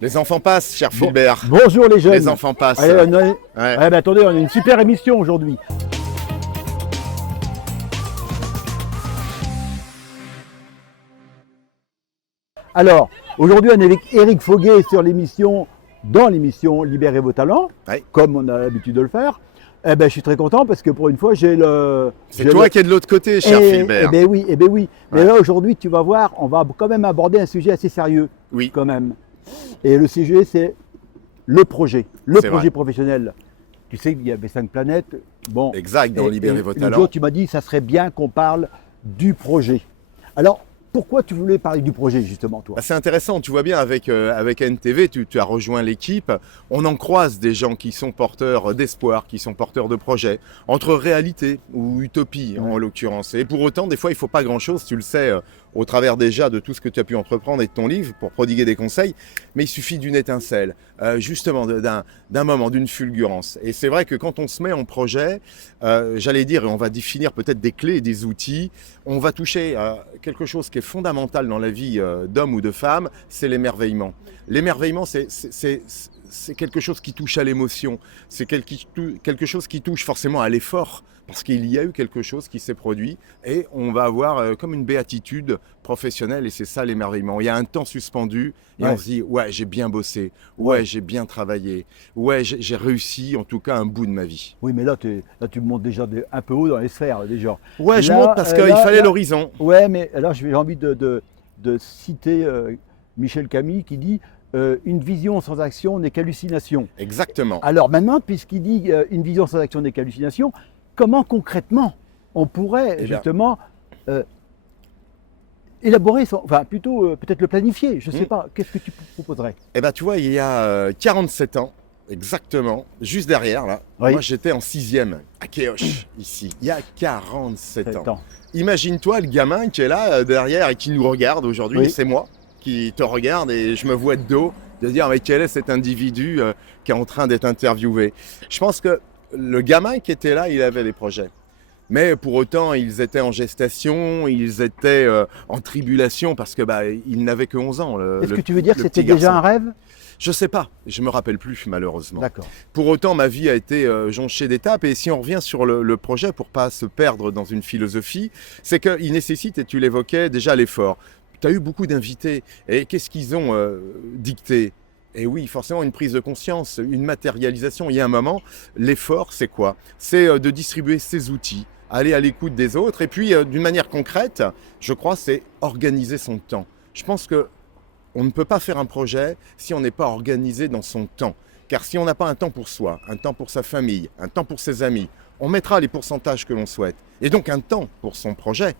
Les enfants passent, cher Fulbert. Bonjour les jeunes. Les enfants passent. Allez, Ouais. attendez, on a une super émission aujourd'hui. Alors, aujourd'hui, on est avec Éric Foguet dans l'émission Libérez vos talents, Ouais. comme on a l'habitude de le faire. Je suis très content parce que pour une fois, C'est toi qui es de l'autre côté, cher Fulbert. oui. Mais Ouais. là, aujourd'hui, tu vas voir, on va quand même aborder un sujet assez sérieux. Oui. Quand même. Et le sujet, c'est le projet C'est projet vrai. professionnel. Tu sais qu'il y avait 5 planètes. Bon. Exact, dans Libérez vos Le talents. jour, tu m'as dit, ça serait bien qu'on parle du projet. Alors, pourquoi tu voulais parler du projet, justement, toi? Bah, c'est intéressant, tu vois bien, avec NTV, tu as rejoint l'équipe. On en croise des gens qui sont porteurs d'espoir, qui sont porteurs de projets, entre réalité ou utopie, Ouais. en l'occurrence. Et pour autant, des fois, il ne faut pas grand-chose, tu le sais, au travers déjà de tout ce que tu as pu entreprendre et de ton livre pour prodiguer des conseils. Mais il suffit d'une étincelle, justement, d'un moment, d'une fulgurance. Et c'est vrai que quand on se met en projet, j'allais dire, et on va définir peut-être des clés et des outils, on va toucher à quelque chose qui est fondamental dans la vie d'homme ou de femme, c'est l'émerveillement. L'émerveillement, c'est quelque chose qui touche à l'émotion, c'est quelque chose qui touche forcément à l'effort, parce qu'il y a eu quelque chose qui s'est produit, et on va avoir comme une béatitude professionnelle, et c'est ça l'émerveillement. Il y a un temps suspendu, et Ouais. on se dit, ouais, j'ai bien bossé, ouais, j'ai bien travaillé, ouais, j'ai réussi, en tout cas, un bout de ma vie. Oui, mais là, tu me montes déjà un peu haut dans les sphères, déjà. Ouais, je Là, monte parce qu'il fallait l'horizon. Ouais, mais là, j'ai envie de citer Michel Camille qui dit une vision sans action n'est qu'hallucination. Exactement. Alors maintenant, puisqu'il dit une vision sans action n'est qu'hallucination, comment concrètement on pourrait Eh bien. justement élaborer, enfin plutôt peut-être le planifier, je ne sais Mm. pas, qu'est-ce que tu proposerais? Eh ben, tu vois, il y a 47 ans, exactement, juste derrière, là, Oui. moi j'étais en 6e à Kéoche, ici, il y a 47 ans. Attends. Imagine-toi le gamin qui est là derrière et qui nous regarde aujourd'hui, Oui. c'est moi qui te regarde et je me vois de dos, de dire mais quel est cet individu qui est en train d'être interviewé. Je pense que le gamin qui était là, il avait des projets. Mais pour autant, ils étaient en gestation, ils étaient en tribulation parce que ils n'avaient que 11 ans. Est-ce que tu veux dire que le c'était petit déjà garçon. un rêve? Je sais pas, je me rappelle plus malheureusement. D'accord. Pour autant, ma vie a été jonchée d'étapes et si on revient sur le projet pour pas se perdre dans une philosophie, c'est qu'il nécessite, et tu l'évoquais, déjà l'effort. Tu as eu beaucoup d'invités et qu'est-ce qu'ils ont dicté? Et oui, forcément une prise de conscience, une matérialisation. Il y a un moment, l'effort, c'est quoi? C'est de distribuer ses outils, aller à l'écoute des autres et puis d'une manière concrète, je crois, c'est organiser son temps. Je pense que on ne peut pas faire un projet si on n'est pas organisé dans son temps. Car si on n'a pas un temps pour soi, un temps pour sa famille, un temps pour ses amis, on mettra les pourcentages que l'on souhaite. Et donc un temps pour son projet,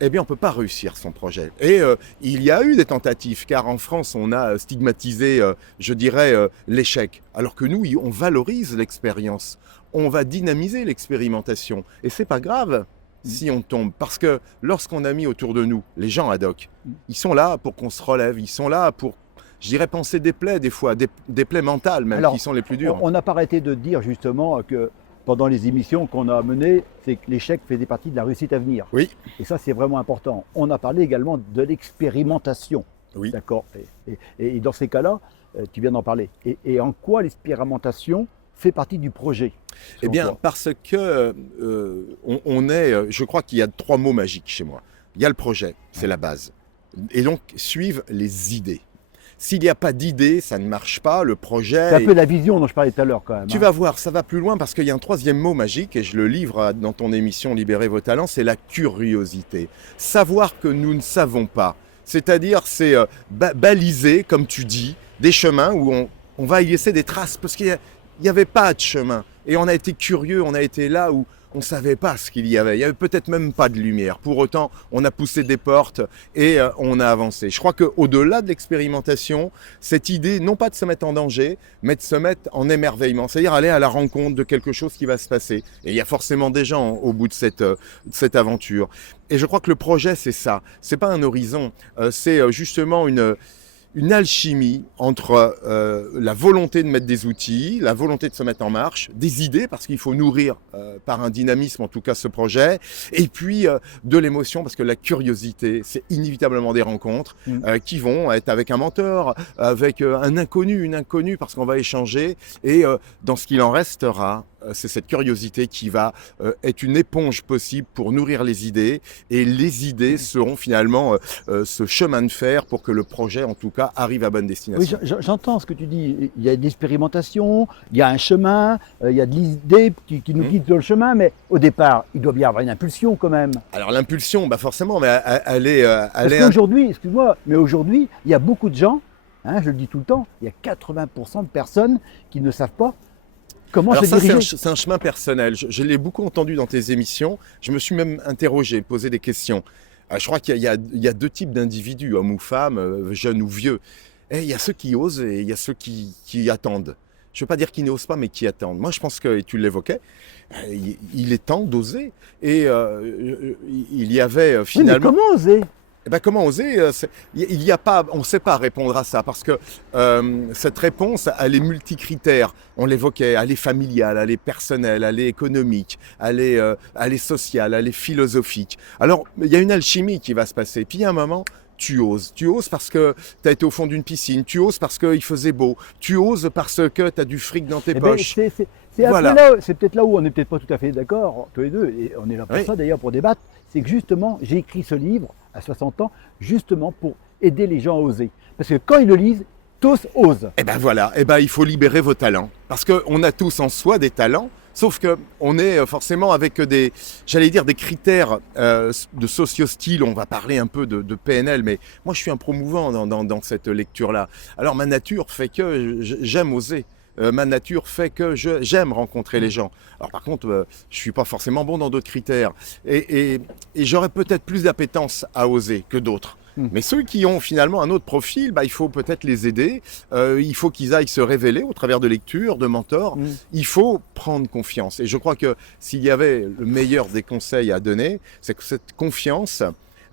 eh bien on ne peut pas réussir son projet. Et il y a eu des tentatives, car en France on a stigmatisé, je dirais, l'échec. Alors que nous, on valorise l'expérience, on va dynamiser l'expérimentation. Et c'est pas grave si on tombe. Parce que lorsqu'on a mis autour de nous les gens ad hoc, ils sont là pour qu'on se relève, ils sont là pour, je dirais, penser des plaies des fois, des plaies mentales même, Alors, qui sont les plus dures. On n'a pas arrêté de dire justement que pendant les émissions qu'on a menées, c'est que l'échec faisait partie de la réussite à venir. Oui, Et ça, c'est vraiment important. On a parlé également de l'expérimentation. oui. D'accord. Et dans ces cas-là, tu viens d'en parler. Et en quoi l'expérimentation fait partie du projet? Eh selon bien, toi? parce que on est, je crois qu'il y a 3 mots magiques chez moi. Il y a le projet, c'est la base. Et donc, suivent les idées. S'il n'y a pas d'idées, ça ne marche pas, le projet... C'est un peu la vision dont je parlais tout à l'heure quand même. Tu vas voir, ça va plus loin parce qu'il y a un 3e mot magique, et je le livre dans ton émission Libérez vos talents, c'est la curiosité. Savoir que nous ne savons pas. C'est-à-dire, c'est baliser, comme tu dis, des chemins où on va y laisser des traces parce qu'il n'y avait pas de chemin. Et on a été curieux, on a été là où on ne savait pas ce qu'il y avait. Il n'y avait peut-être même pas de lumière. Pour autant, on a poussé des portes et on a avancé. Je crois qu'au-delà de l'expérimentation, cette idée, non pas de se mettre en danger, mais de se mettre en émerveillement. C'est-à-dire aller à la rencontre de quelque chose qui va se passer. Et il y a forcément des gens au bout de cette aventure. Et je crois que le projet, c'est ça. C'est pas un horizon. C'est justement une alchimie entre la volonté de mettre des outils, la volonté de se mettre en marche, des idées, parce qu'il faut nourrir par un dynamisme en tout cas ce projet, et puis de l'émotion, parce que la curiosité, c'est inévitablement des rencontres qui vont être avec un mentor, avec un inconnu, une inconnue, parce qu'on va échanger, et dans ce qu'il en restera, c'est cette curiosité qui va être une éponge possible pour nourrir les idées, et les idées seront finalement ce chemin de fer pour que le projet, en tout cas, arrive à bonne destination. Oui, j'entends ce que tu dis. Il y a de l'expérimentation, il y a un chemin, il y a de l'idée qui nous guide sur le chemin, mais au départ, il doit bien y avoir une impulsion quand même. Alors l'impulsion, bah forcément, mais elle est... Parce qu'aujourd'hui, excuse-moi, mais aujourd'hui, il y a beaucoup de gens, hein, je le dis tout le temps, il y a 80% de personnes qui ne savent pas comment Alors se ça, diriger. c'est un chemin personnel. Je l'ai beaucoup entendu dans tes émissions. Je me suis même interrogé, posé des questions. Je crois qu'il y a deux types d'individus, hommes ou femmes, jeunes ou vieux. Et il y a ceux qui osent et il y a ceux qui attendent. Je ne veux pas dire qu'ils n'osent pas, mais qui attendent. Moi, je pense que, et tu l'évoquais, il est temps d'oser. Et il y avait finalement... Oui, mais comment oser? Eh ben, comment oser il y a pas, on ne sait pas répondre à ça parce que cette réponse, elle est multicritère. On l'évoquait, elle est familiale, elle est personnelle, elle est économique, elle est sociale, elle est philosophique. Alors, il y a une alchimie qui va se passer. Puis, il y a un moment, tu oses. Tu oses parce que tu as été au fond d'une piscine. Tu oses parce qu'il faisait beau. Tu oses parce que tu as du fric dans tes poches. Voilà. C'est peut-être là où on n'est peut-être pas tout à fait d'accord, tous les deux, et on est là pour ça d'ailleurs, pour débattre. C'est que justement, j'ai écrit ce livre à 60 ans, justement pour aider les gens à oser. Parce que quand ils le lisent, tous osent. Et ben voilà, il faut libérer vos talents. Parce qu'on a tous en soi des talents, sauf qu'on est forcément avec des critères de socio-style. On va parler un peu de PNL, mais moi je suis un promouvant dans cette lecture-là. Alors ma nature fait que j'aime oser. Ma nature fait que j'aime rencontrer les gens. Alors par contre, je ne suis pas forcément bon dans d'autres critères. Et j'aurais peut-être plus d'appétence à oser que d'autres. Mais ceux qui ont finalement un autre profil, il faut peut-être les aider. Il faut qu'ils aillent se révéler au travers de lectures, de mentors. Il faut prendre confiance. Et je crois que s'il y avait le meilleur des conseils à donner, c'est que cette confiance,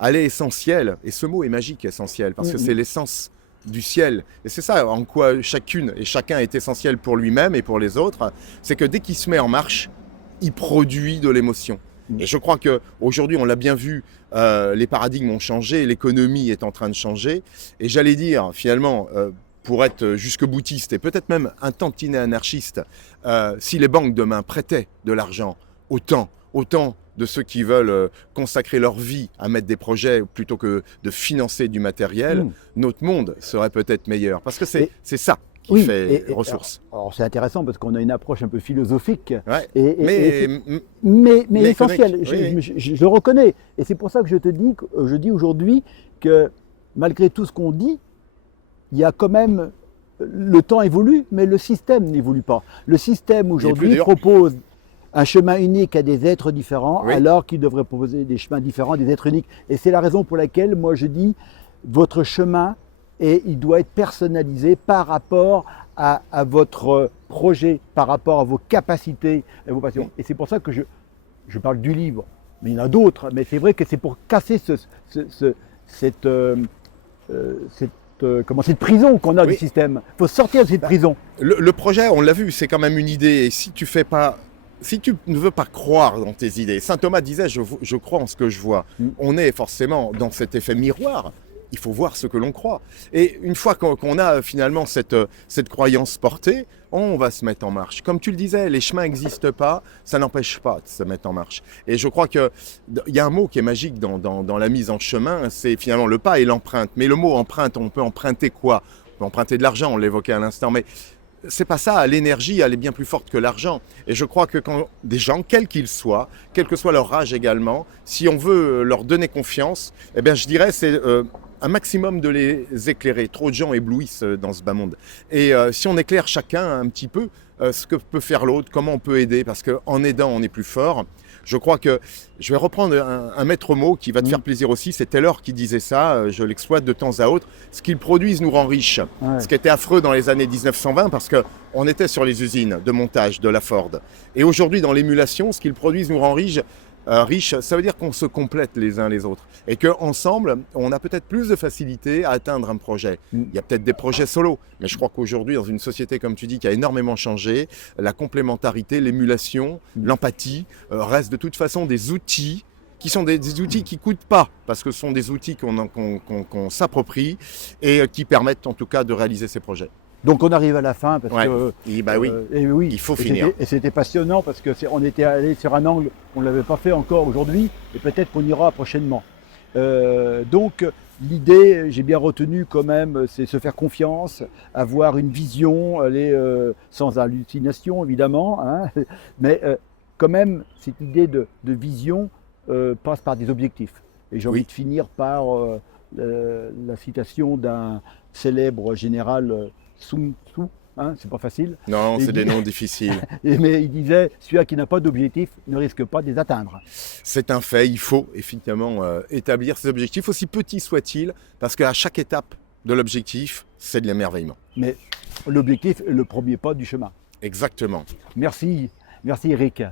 elle est essentielle. Et ce mot est magique, essentiel, parce que c'est l'essence du ciel. Et c'est ça en quoi chacune et chacun est essentiel pour lui-même et pour les autres, c'est que dès qu'il se met en marche, il produit de l'émotion. Et je crois qu'aujourd'hui, on l'a bien vu, les paradigmes ont changé, l'économie est en train de changer. Et j'allais dire, finalement, pour être jusque-boutiste et peut-être même un tantinet anarchiste, si les banques demain prêtaient de l'argent autant de ceux qui veulent consacrer leur vie à mettre des projets plutôt que de financer du matériel, notre monde serait peut-être meilleur. Parce que c'est ça qui fait ressources. Alors c'est intéressant parce qu'on a une approche un peu philosophique, mais mais essentielle. Oui. Je le reconnais. Et c'est pour ça que je dis aujourd'hui que malgré tout ce qu'on dit, il y a quand même... Le temps évolue, mais le système n'évolue pas. Le système aujourd'hui propose un chemin unique à des êtres différents, alors qu'il devrait proposer des chemins différents à des êtres uniques. Et c'est la raison pour laquelle, moi, je dis, votre chemin, il doit être personnalisé par rapport à votre projet, par rapport à vos capacités et vos passions. Et c'est pour ça que je parle du livre, mais il y en a d'autres. Mais c'est vrai que c'est pour casser cette prison qu'on a du système. Il faut sortir de cette prison. Le projet, on l'a vu, c'est quand même une idée. Et si tu ne veux pas croire dans tes idées, saint Thomas disait je crois en ce que je vois. On est forcément dans cet effet miroir. Il faut voir ce que l'on croit. Et une fois qu'on a finalement cette croyance portée, on va se mettre en marche. Comme tu le disais, les chemins n'existent pas, ça n'empêche pas de se mettre en marche. Et je crois qu'il y a un mot qui est magique dans la mise en chemin, c'est finalement le pas et l'empreinte. Mais le mot empreinte, on peut emprunter quoi? On peut emprunter de l'argent, on l'évoquait à l'instant, mais c'est pas ça, l'énergie, elle est bien plus forte que l'argent. Et je crois que quand des gens, quels qu'ils soient, quel que soit leur âge également, si on veut leur donner confiance, eh bien je dirais c'est un maximum de les éclairer. Trop de gens éblouissent dans ce bas monde. Et si on éclaire chacun un petit peu ce que peut faire l'autre, comment on peut aider, parce qu'en aidant, on est plus fort. Je crois que je vais reprendre un maître mot qui va te faire plaisir aussi. C'est Taylor qui disait ça, je l'exploite de temps à autre. Ce qu'ils produisent nous rend riches. Ce qui était affreux dans les années 1920 parce qu'on était sur les usines de montage de la Ford. Et aujourd'hui, dans l'émulation, ce qu'ils produisent nous rend riches. riche, ça veut dire qu'on se complète les uns les autres et qu'ensemble, on a peut-être plus de facilité à atteindre un projet. Il y a peut-être des projets solo, mais je crois qu'aujourd'hui, dans une société, comme tu dis, qui a énormément changé, la complémentarité, l'émulation, l'empathie restent de toute façon des outils qui sont des outils qui ne coûtent pas, parce que ce sont des outils qu'on s'approprie et qui permettent en tout cas de réaliser ces projets. Donc on arrive à la fin parce que Oui, il faut finir. Et c'était passionnant parce que on était allé sur un angle qu'on ne l'avait pas fait encore aujourd'hui et peut-être qu'on ira prochainement. Donc l'idée, j'ai bien retenu quand même, c'est se faire confiance, avoir une vision, aller sans hallucination évidemment, hein, mais quand même cette idée de vision passe par des objectifs. Et j'ai envie de finir par la citation d'un célèbre général Sun Tzu, hein, c'est pas facile. Non, c'est des noms difficiles. Mais il disait, celui qui n'a pas d'objectif ne risque pas de les atteindre. C'est un fait, il faut effectivement établir ces objectifs, aussi petits soient-ils, parce qu'à chaque étape de l'objectif, c'est de l'émerveillement. Mais l'objectif est le premier pas du chemin. Exactement. Merci Eric.